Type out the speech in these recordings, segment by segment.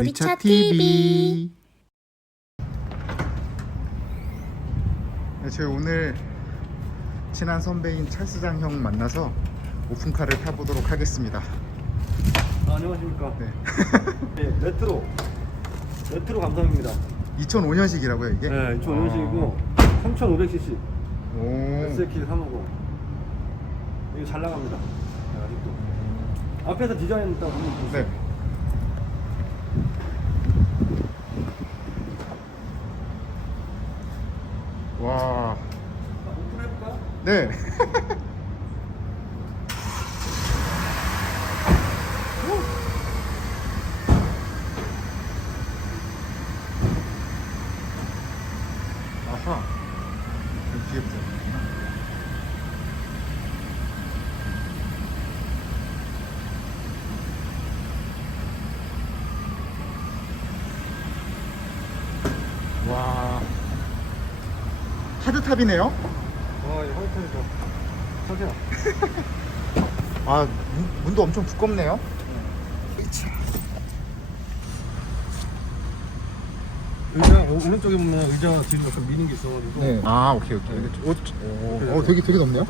보리차 TV. 네, 저희 오늘 친한 선배인 찰스장 형 만나서 오픈카를 타보도록 하겠습니다. 아, 안녕하십니까. 네. 네, 레트로. 레트로 감성입니다. 2005년식이라고요 이게? 네, 2005년식이고 3500cc 오. SLK 350. 이거 잘 나갑니다. 네, 아직도. 앞에서 디자인 딱 보면 보세요. 네. 와. 자, 오픈해볼까요? 네. 아하. 여기 뒤에부터. 와. 하드탑이네요? 와, 이 화이트이죠. 서세요. 아 문, 문도 엄청 두껍네요. 의자, 오- 오른쪽에 보면 의자 뒤로 약간 미는 게 있어가지고. 네. 아 오케이 오케이. 오, 오, 오 되게 되게 넓네요.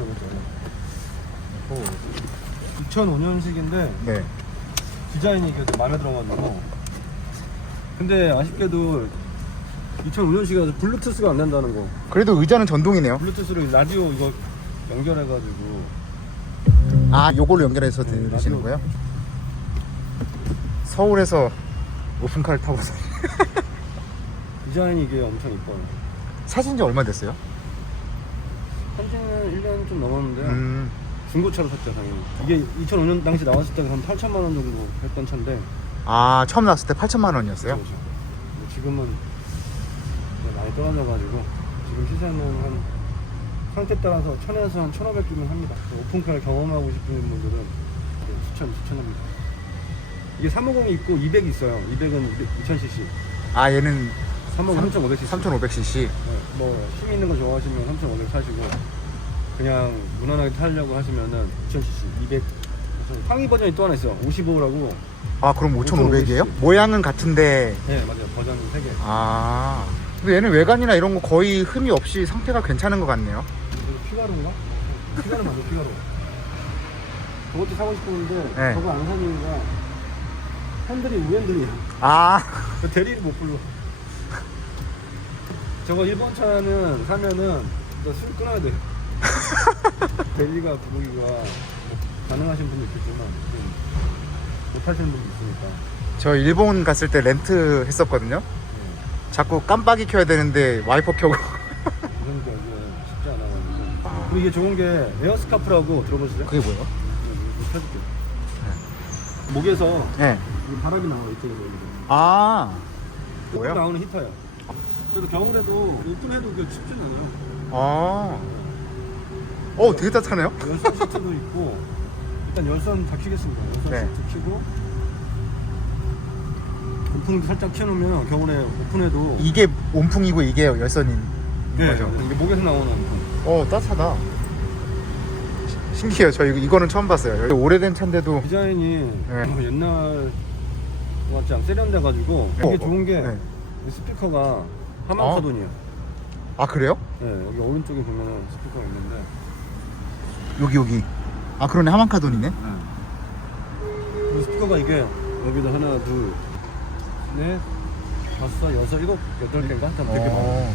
어, 2005년식인데 네. 디자인이 그래도 마음에 들어가지고 근데 아쉽게도 2005년식이라서 블루투스가 안 된다는 거 그래도 의자는 전동이네요. 블루투스로 라디오 이거 연결해가지고 아 요걸로 연결해서 네, 들으시는 라디오. 거예요? 서울에서 오픈카를 타고서 디자인이 이게 엄청 이뻐요 사신 지 얼마 됐어요? 현재는 1년 좀 넘었는데 음. 중고차로 샀죠 당연히 이게 2005년 당시 나왔을 때 한 8천만 원 정도 했던 차인데 아 처음 나왔을 때 8천만 원이었어요? 그렇죠. 근데 지금은 떨어져가지고 지금 시세는 한 상태 따라서 1000에서 한 1500주면 합니다. 오픈카를 경험하고 싶은 분들은 추천 추천합니다. 이게 350이 있고 200이 있어요. 200은 2000cc 아 얘는 350 3500cc 3500cc. 뭐힘 있는 거 좋아하시면 3500 사시고 그냥 무난하게 타려고 하시면은 2000cc 200 상위 버전이 또 하나 있어요. 55라고. 아 그럼 5500이에요? 5500 모양은 같은데. 네 맞아요. 버전 3개. 아 근데 얘는 외관이나 이런 거 거의 흠이 없이 상태가 괜찮은 것 같네요. 피가로인가? 피가로 맞아 피가로 저것도 사고 싶었는데 네. 저거 안 사는 이유가 핸들이 우핸들이야 아 대리를 못 불러 저거 일본 차는 사면은 너술 끊어야 돼 대리가 부르기가 뭐 가능하신 분도 있겠지만 좀 못하시는 분도 있으니까 저 일본 갔을 때 렌트 했었거든요. 네. 자꾸 깜빡이 켜야 되는데 와이퍼 켜고. 그러니까 이게 쉽지 않아가지고 그리고 이게 좋은 게 에어스카프라고 들어보시죠? 그게 뭐예요? 이거 펴줄게 목에서 네. 이 바람이 나와 이쪽에서 이렇게. 아 뭐야? 나오는 히터예요. 그래서 겨울에도 오픈해도 그 춥진 않아요. 아. 어 되게 따뜻하네요. 열선 시트도 있고 일단 열선 다 키겠습니다. 열선 네. 시트 키고 오픈 살짝 켜놓으면 겨울에 오픈해도 이게 온풍이고 이게 열선인 네, 거죠. 이게 목에서 나오는 어 따뜻하다. 시- 신기해요. 저 이거, 이거는 처음 봤어요. 여기 오래된 차인데도 디자인이 네. 뭐 옛날 같지 않 세련돼가지고 어, 이게 좋은 게 네. 이 스피커가 하만 어? 카돈이에요. 아 그래요? 네, 여기 오른쪽에 보면은 스피커가 있는데 여기 여기. 아 그러네 하만카돈이네. 이 스피커가 이게 여기다 하나 둘 넷, 다섯, 여섯, 일곱, 여덟 개인가? 다 되게 많아. 어.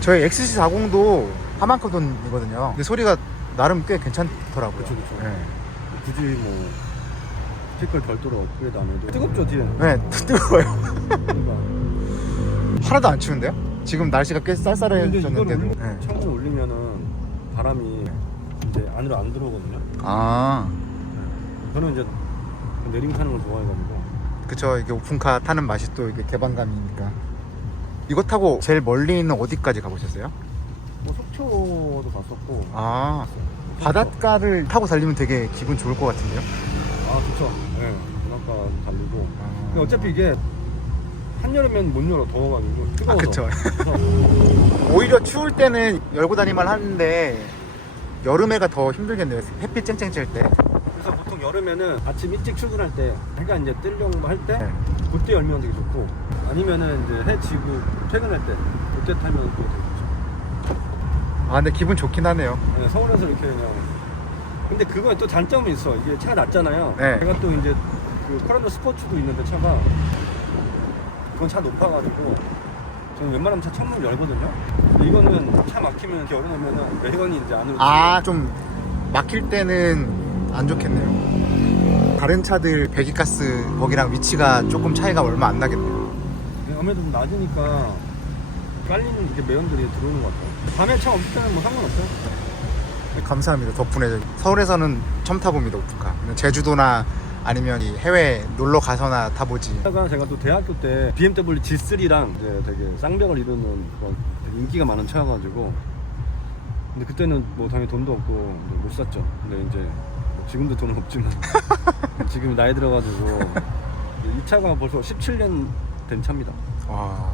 저희 XC40도 하만카돈이거든요. 근데 소리가 나름 꽤 괜찮더라고요. 그쵸, 그쵸. 네. 굳이 뭐 스피커를 별도로 업그레이드 안 해도 뜨겁죠 뒤에. 네, 뜨거워요. 그러니까. 하나도 안 추운데요? 지금 날씨가 꽤 근데 이걸 쌀쌀해졌는데도. 올리, 네. 창문을 올리면은 바람이 이제 안으로 안 들어오거든요. 아, 저는 이제 내림 타는 걸 좋아해가지고 그쵸. 이게 오픈카 타는 맛이 또 이게 개방감이니까. 이거 타고 제일 멀리는 어디까지 가보셨어요? 뭐 속초도 갔었고. 아, 바닷가를 타고 달리면 되게 기분 좋을 것 같은데요? 아 그쵸. 예. 네, 바닷가 달리고. 아, 근데 어차피 이게 한여름엔 못 열어 더워가지고 뜨거워서. 아, 그쵸. 오히려 추울 때는 열고 다니만 하는데 여름에가 더 힘들겠네요. 햇빛 쨍쨍 찔 때. 그래서 보통 여름에는 아침 일찍 출근할 때 해가 이제 뜨려고 할때 네. 그때 열면 되게 좋고 아니면은 이제 해 지고 퇴근할 때 그때 타면 또 되게 좋죠. 아 근데 기분 좋긴 하네요 네, 서울에서 이렇게 그냥 근데 그거에 또 단점이 있어 이게 차가 낮잖아요 네. 제가 또 이제 그 커런더 스포츠도 있는데 차가 그건 차 높아가지고 저는 웬만하면 차 창문 열거든요 근데 이거는 차 막히면 이렇게 열어놓으면 매연이 이제 안으로 아좀 막힐 때는 안 좋겠네요. 다른 차들 배기가스 거기랑 위치가 조금 차이가 얼마 안 나겠네요. 들어오고. 아무래도 좀 낮으니까 깔리는 이렇게 매연들이 들어오는 것 같아요. 밤에 차 없을 때는 뭐 상관없어요. 감사합니다 덕분에. 서울에서는 처음 타봅니다 오픈카. 제주도나 아니면 이 해외 놀러 가서나 타보지. 제가 또 대학교 때 BMW G3랑 이제 되게 쌍벽을 이루는 그런 되게 인기가 많은 차여가지고. 근데 그때는 뭐 당연히 돈도 없고 못 샀죠. 근데 이제 뭐 지금도 돈은 없지만 지금 나이 들어가지고 이 차가 벌써 17년 된 차입니다. 와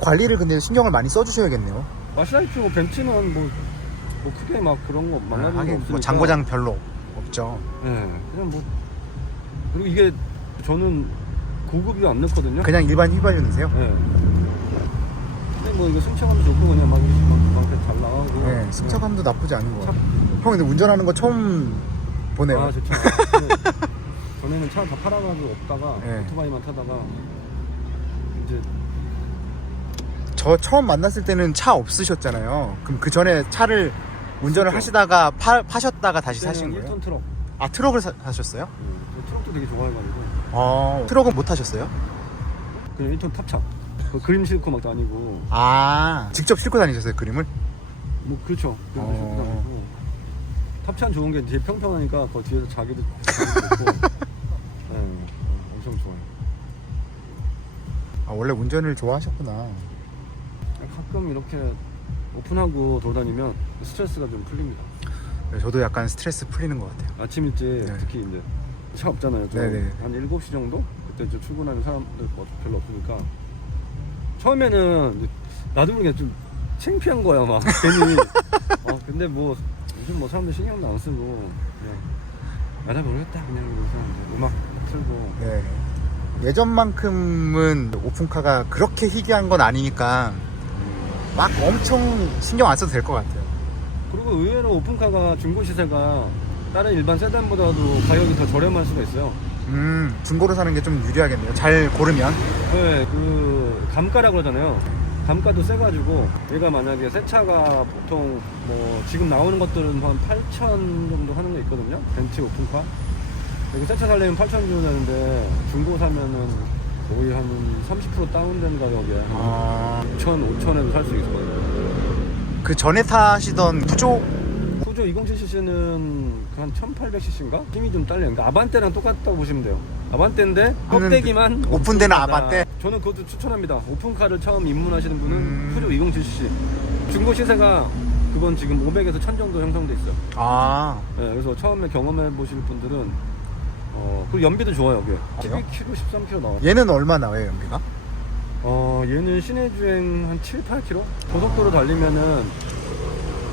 관리를 근데 신경을 많이 써주셔야겠네요 마시라이트 뭐 벤츠는 뭐, 뭐 크게 막 그런 거 망가지는 거 하긴 없으니까 뭐 장고장 별로 없죠 네, 그냥 뭐 그리고 이게 저는 고급이 안 넣거든요. 그냥 일반 휘발유는세요? 네. 근데 뭐 이거 승차감도 좋고 그냥 막 이렇게 막, 막 이렇게 잘 나가고. 네 승차감도 나쁘지 않은 것 참. 같아요 형 근데 운전하는 거 처음 보네요 아, 좋죠. 저는- 전에는 차 다 팔아가지고 없다가 네. 오토바이만 타다가 이제 저 처음 만났을 때는 차 없으셨잖아요 그럼 그 전에 차를 운전을 그렇죠. 하시다가 파, 파셨다가 다시 사신 거예요? 1톤 트럭. 아 트럭을 사, 사셨어요? 음, 트럭도 되게 좋아해가지고 어 트럭은 못 타셨어요? 그냥 1톤 탑차. 그 그림 싣고 막 다니고 아 직접 싣고 다니셨어요 그림을? 뭐 그렇죠. 어. 탑차는 좋은 게 뒤에 평평하니까 그 뒤에서 자기도 자기도 있고 네, 엄청 좋아요. 아 원래 운전을 좋아하셨구나 가끔 이렇게 오픈하고 돌아다니면 스트레스가 좀 풀립니다. 네, 저도 약간 스트레스 풀리는 것 같아요 아침 일찍 네. 특히 이제 차 없잖아요. 좀 네네. 한 7시 정도? 그때 좀 출근하는 사람들 뭐 별로 없으니까 처음에는 이제 나도 모르게 좀 창피한 거야 막 괜히 어 근데 뭐 요즘 뭐 사람들 신경도 안 쓰고 그냥 나다 모르겠다 그냥 이제 음악 틀고 네. 예전만큼은 오픈카가 그렇게 희귀한 건 아니니까 막 엄청 신경 안 써도 될 것 같아요 그리고 의외로 오픈카가 중고 시세가 다른 일반 세단보다도 가격이 더 저렴할 수가 있어요. 음 중고로 사는 게 좀 유리하겠네요 잘 고르면 네, 그 감가라고 그러잖아요. 감가도 세가지고 얘가 만약에 새 차가 보통 뭐 지금 나오는 것들은 한 8천 정도 하는 거 있거든요. 벤츠 오픈카. 여기 새 차 살려면 8천 정도 되는데 중고 사면은 거의 한 30% 다운된 가격에 한 아, 6천, 5천에도 살 수 있거든요. 그 전에 타시던 푸조 푸조 207cc는 한 1800cc인가? 힘이 좀 딸려요. 그러니까 아반떼랑 똑같다고 보시면 돼요. 아반떼인데 껍데기만 오픈되는 오픈카다. 아반떼? 저는 그것도 추천합니다. 오픈카를 처음 입문하시는 분은 음. 푸조 207cc. 중고 시세가 그건 지금 500에서 1000 정도 형성돼 있어요. 아 네, 그래서 처음에 경험해 보실 분들은 어, 그리고 연비도 좋아요, 여기. 그래요? 12km, 13km 나와요. 얘는 얼마 나와요 연비가? 어, 얘는 시내 주행 한 7, 8km? 고속도로 달리면은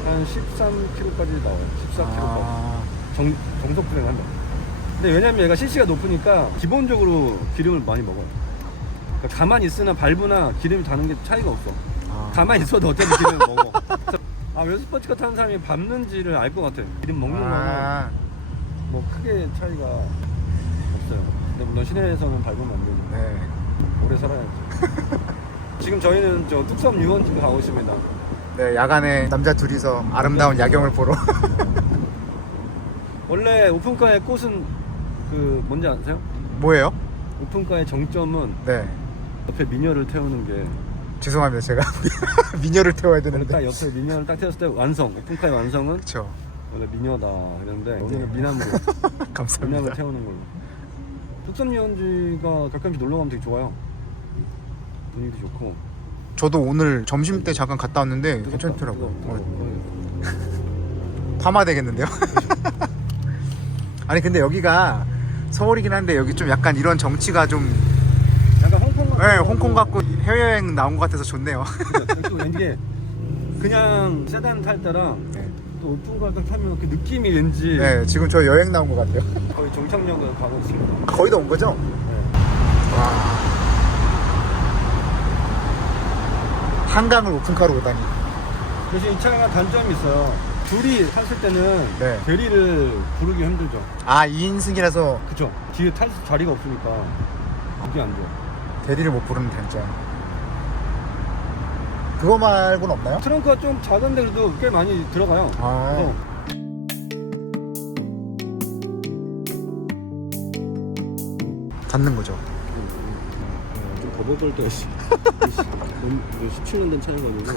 한 13km까지 나와요. 14km까지. 아, 정, 정속 주행한다. 근데 왜냐면 얘가 CC가 높으니까 기본적으로 기름을 많이 먹어요. 그러니까 가만히 있으나 밟으나 기름이 다는 게 차이가 없어. 아. 가만히 있어도 어차피 기름을 먹어. 아, 왜 스포츠카 타는 사람이 밟는지를 알 것 같아. 기름 먹는 거는 아, 뭐 크게 차이가 없어요. 근데 물론 시내에서는 밟으면 안 되니까 네. 오래 살아야지. 지금 저희는 저 뚝섬 유원지 가고 있습니다. 네 야간에 남자 둘이서 아름다운 야경을 보러. 원래 오픈카의 꽃은 그 뭔지 아세요? 뭐예요? 오픈카의 정점은 네. 옆에 미녀를 태우는 게 죄송합니다 제가. 미녀를 태워야 원래 되는데. 딱 옆에 미녀를 딱 태웠을 때 완성 오픈카의 완성은 그렇죠 원래 미녀다 이랬는데 네. 오늘은 미남으로 미남을 감사합니다. 태우는 걸로. 뚝섬 유원지가 가끔씩 놀러 가면 되게 좋아요. 분위기도 좋고 저도 오늘 점심 때 잠깐 갔다 왔는데 뜨거워, 어. 파마 되겠는데요? 아니 근데 여기가 서울이긴 한데 여기 좀 약간 이런 정치가 좀 약간 홍콩 같은 네, 홍콩 같고 해외여행 나온 것 같아서 좋네요 또 이게 그냥 세단 탈 때랑 네. 또 오픈카 타면 그 느낌이 왠지 네 지금 저 여행 나온 것 같아요 거의 종착역을 가고 있습니다 거의 다 온 거죠? 네. 와 한강을 오픈카로 오다니. 대신 이 차가 단점이 있어요. 둘이 탔을 때는 네. 대리를 부르기 힘들죠. 아 2인승이라서 그쵸? 뒤에 탈 자리가 없으니까 그게 안 돼요. 대리를 못 부르는 단점. 그거 말고는 없나요? 트렁크가 좀 작은데 그래도 꽤 많이 들어가요. 아. 그래서 닿는 거죠. 때가 있어. 17년 된 차여가지고.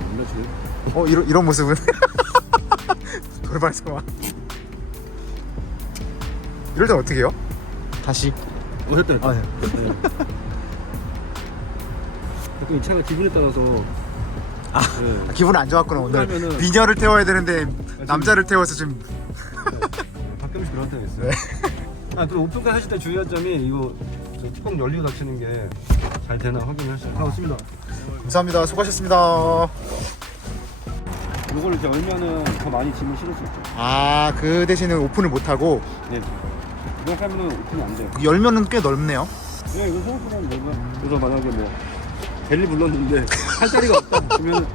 안 다치네. 어 이런 이런 모습은 돌발 상황. 이럴 땐 어떻게 해요? 다시. 어, 했다. 아, 네. 네. 가끔 이 차가 기분에 따라서. 아. 네. 기분 안 좋았구나 오늘. 그러면은- 미녀를 태워야 되는데 남자를 태워서 좀. 가끔씩 그런 때가 있어요. 아, 그리고 오픈카 하실 때 주의할 점이 이거 저 뚜껑 열리고 닫히는 게 잘 되나 확인하셔야 돼요. 고맙습니다. 감사합니다. 수고하셨습니다. 이걸 이렇게 열면은 더 많이 짐을 실을 수 있죠. 아 그 대신에 오픈을 못 하고 네. 이렇게 하면은 오픈이 안 돼요. 열면은 꽤 넓네요. 그냥 이거 생각보다 넓어요. 그래서 만약에 뭐 벨리 불렀는데 할 자리가 없다 그러면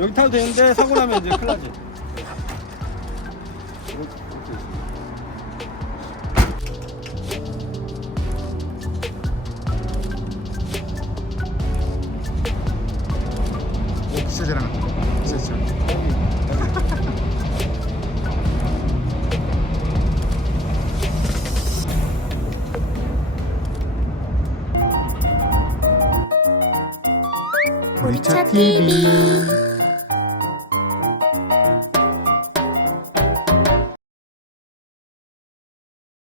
여기 타도 되는데 사고 나면 이제 큰일 나지. 오 기세제랑 기세제. 우리 차 TV